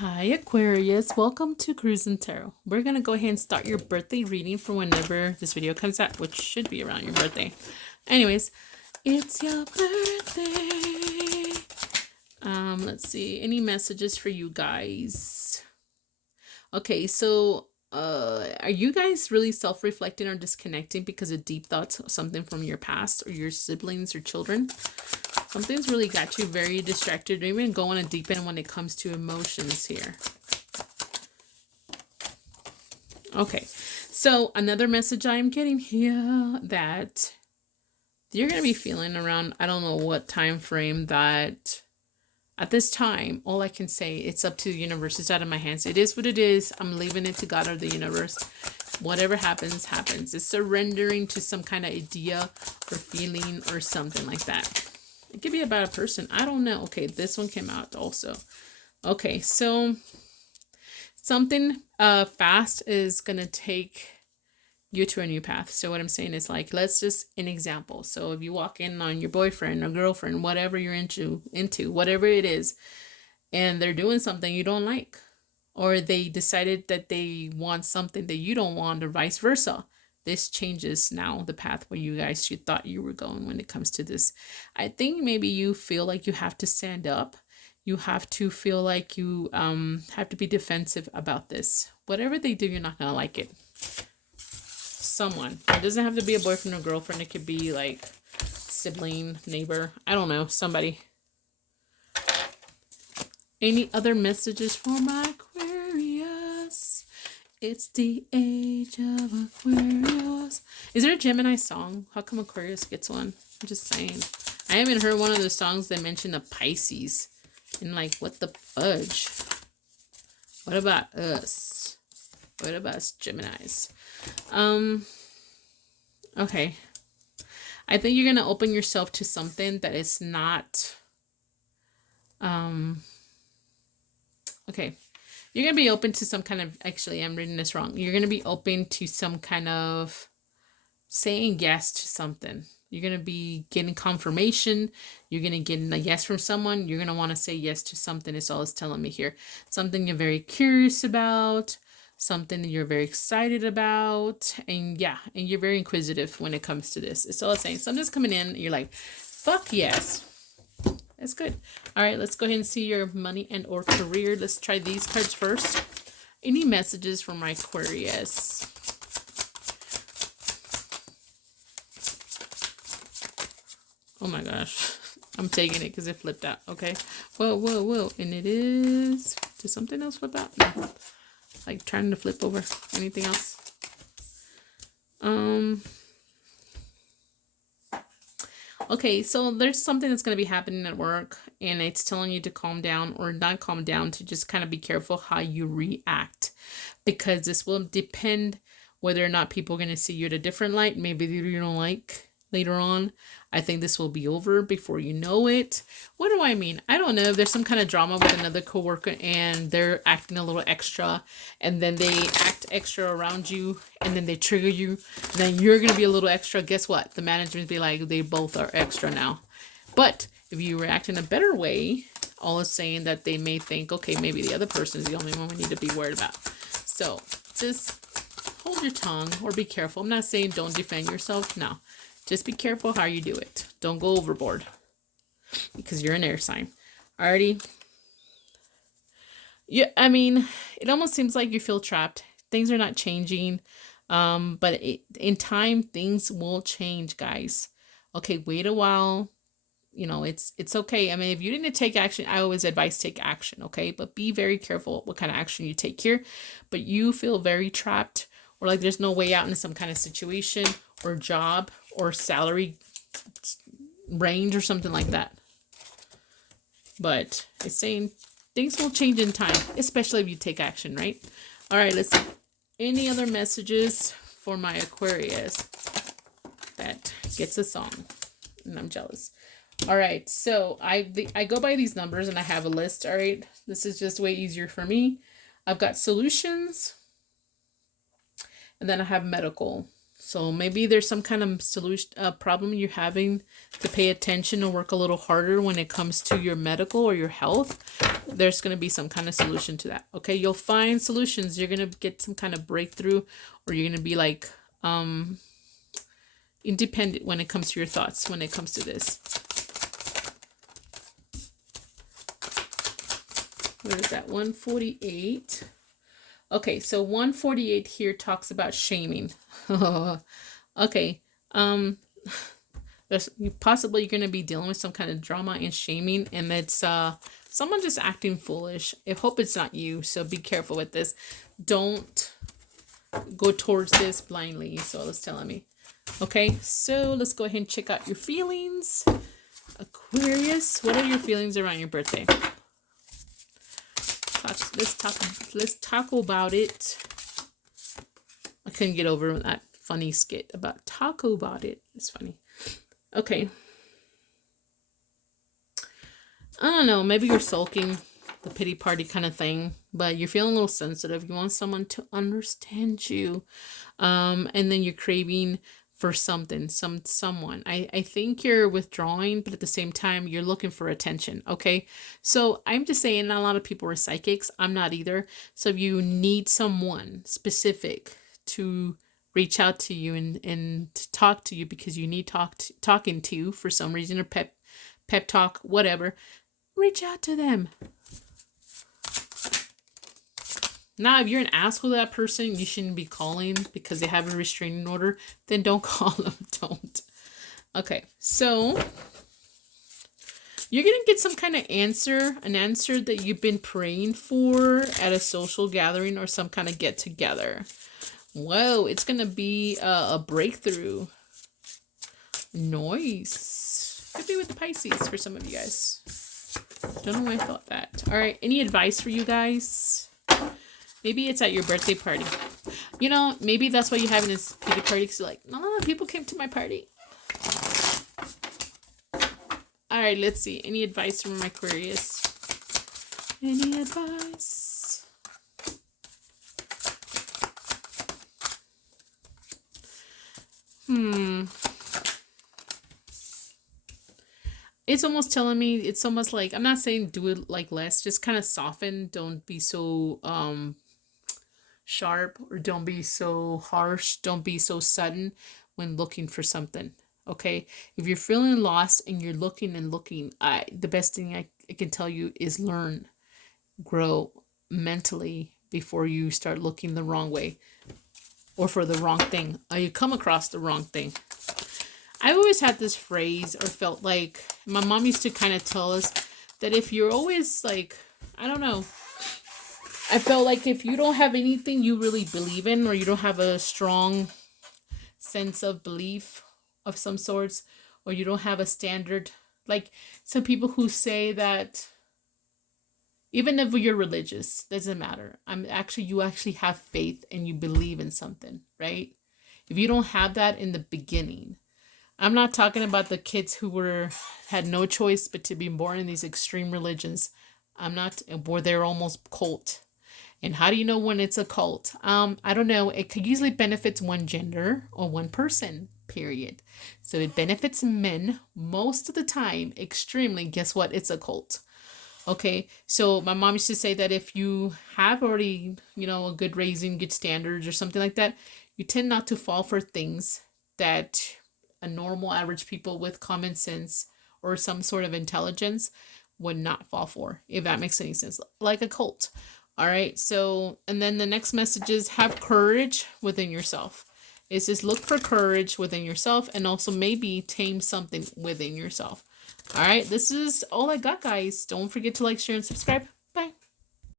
Hi Aquarius, welcome to Cruising Tarot. We're gonna go ahead and start your birthday reading for whenever this video comes out, which should be around your birthday. Anyways, it's your birthday. Let's see, any messages for you guys? Okay, so are you guys really self-reflecting or disconnecting because of deep thoughts, something from your past or your siblings or children? Something's really got you very distracted, or even going a deep end when it comes to emotions here. Okay, so another message I'm getting here that you're going to be feeling around, I don't know what time frame, that at this time, all I can say, it's up to the universe. It's out of my hands. It is what it is. I'm leaving it to God or the universe. Whatever happens, happens. It's surrendering to some kind of idea or feeling or something like that. It could be about a person. I don't know. Okay, this one came out also. Okay, so something fast is going to take you to a new path. So what I'm saying is, like, let's just an example. So if you walk in on your boyfriend or girlfriend, whatever you're into whatever it is, and they're doing something you don't like, or they decided that they want something that you don't want, or vice versa. This changes now the path where you guys thought you were going when it comes to this. I think maybe you feel like you have to stand up. You have to feel like you have to be defensive about this. Whatever they do, you're not going to like it. Someone. It doesn't have to be a boyfriend or girlfriend. It could be like sibling, neighbor. I don't know. Somebody. Any other messages for my Aquarius? It's the age of Aquarius. Is there a Gemini song? How come Aquarius gets one? I'm just saying. I haven't heard one of the songs that mention the Pisces. And like, what the fudge? What about us? What about us Geminis? Okay. I think you're going to open yourself to something that is not... Okay. You're going to be open to some kind of, actually, I'm reading this wrong. You're going to be open to some kind of saying yes to something. You're going to be getting confirmation. You're going to get a yes from someone. You're going to want to say yes to something. It's all it's telling me here. Something you're very curious about. Something that you're very excited about. And yeah, and you're very inquisitive when it comes to this. It's all it's saying. Something's coming in. You're like, fuck yes. That's good. All right, let's go ahead and see your money and or career. Let's try these cards first. Any messages from my Aquarius? Oh my gosh. I'm taking it because it flipped out. Okay. Whoa, whoa, whoa. And it is... Did something else flip out? No. Like trying to flip over. Anything else? Okay, so there's something that's going to be happening at work, and it's telling you to calm down, or not calm down, to just kind of be careful how you react, because this will depend whether or not people are going to see you at a different light, maybe you don't like later on. I think this will be over before you know it. What do I mean? I don't know if there's some kind of drama with another coworker and they're acting a little extra, and then they act extra around you, and then they trigger you, and then you're going to be a little extra. Guess what? The management be like, they both are extra now. But if you react in a better way, all is saying that they may think, okay, maybe the other person is the only one we need to be worried about. So just hold your tongue or be careful. I'm not saying don't defend yourself. No. Just be careful how you do it. Don't go overboard, because you're an air sign. Alrighty. Yeah, I mean, it almost seems like you feel trapped. Things are not changing. But in time, things will change, guys. Okay, wait a while. You know, it's okay. I mean, if you didn't take action, I always advise take action, okay? But be very careful what kind of action you take here. But you feel very trapped, or like there's no way out in some kind of situation or job or salary range or something like that. But it's saying things will change in time, especially if you take action, right? All right, let's see. Any other messages for my Aquarius that gets a song? And I'm jealous. All right, so I go by these numbers and I have a list. All right, this is just way easier for me. I've got solutions, and then I have medical. So maybe there's some kind of solution, problem you're having to pay attention or work a little harder when it comes to your medical or your health. There's going to be some kind of solution to that. Okay, you'll find solutions. You're going to get some kind of breakthrough, or you're going to be like independent when it comes to your thoughts, when it comes to this. What is that? 148. Okay, so 148 here talks about shaming. Okay. There's possibly you're going to be dealing with some kind of drama and shaming, and it's someone just acting foolish. I hope it's not you, so be careful with this. Don't go towards this blindly, so it's telling me. Okay, so let's go ahead and check out your feelings. Aquarius, what are your feelings around your birthday? Let's talk about it. I couldn't get over that funny skit about talk about it. It's funny. Okay. I don't know, maybe you're sulking, the pity party kind of thing, but you're feeling a little sensitive. You want someone to understand you. And then you're craving for something, someone. I think you're withdrawing, but at the same time, you're looking for attention. Okay. So I'm just saying, not a lot of people are psychics. I'm not either. So if you need someone specific to reach out to you and to talk to you because you need talking to for some reason, or pep talk, whatever, reach out to them. Now, if you're an asshole to that person, you shouldn't be calling because they have a restraining order, then don't call them. Don't. Okay, so you're going to get some kind of answer, an answer that you've been praying for at a social gathering or some kind of get together. Whoa, it's going to be a breakthrough. Nice. Could be with the Pisces for some of you guys. Don't know why I thought that. All right, any advice for you guys? Maybe it's at your birthday party. You know, maybe that's why you're having this pity party, because you're like, no, people came to my party. All right, let's see. Any advice from Aquarius? Any advice? It's almost telling me, it's almost like, I'm not saying do it like less, just kind of soften. Don't be so sharp, or don't be so harsh. Don't be so sudden when looking for something. Okay, if you're feeling lost and you're looking and looking, the best thing I can tell you is learn, grow mentally before you start looking the wrong way or for the wrong thing, or you come across the wrong thing. I've always had this phrase, or felt like my mom used to kind of tell us that if you're always like, I don't know, I felt like if you don't have anything you really believe in, or you don't have a strong sense of belief of some sorts, or you don't have a standard, like some people who say that even if you're religious, doesn't matter. You actually have faith and you believe in something, right? If you don't have that in the beginning, I'm not talking about the kids who had no choice but to be born in these extreme religions. Where they're almost cult. And how do you know when it's a cult? I don't know. It could usually benefits one gender or one person, period. So it benefits men most of the time, extremely. Guess what? It's a cult. Okay, so my mom used to say that if you have already, a good raising, good standards or something like that, you tend not to fall for things that a normal average people with common sense or some sort of intelligence would not fall for, if that makes any sense, like a cult. All right, so, and then the next message is have courage within yourself. It says look for courage within yourself, and also maybe tame something within yourself. All right, this is all I got, guys. Don't forget to like, share, and subscribe.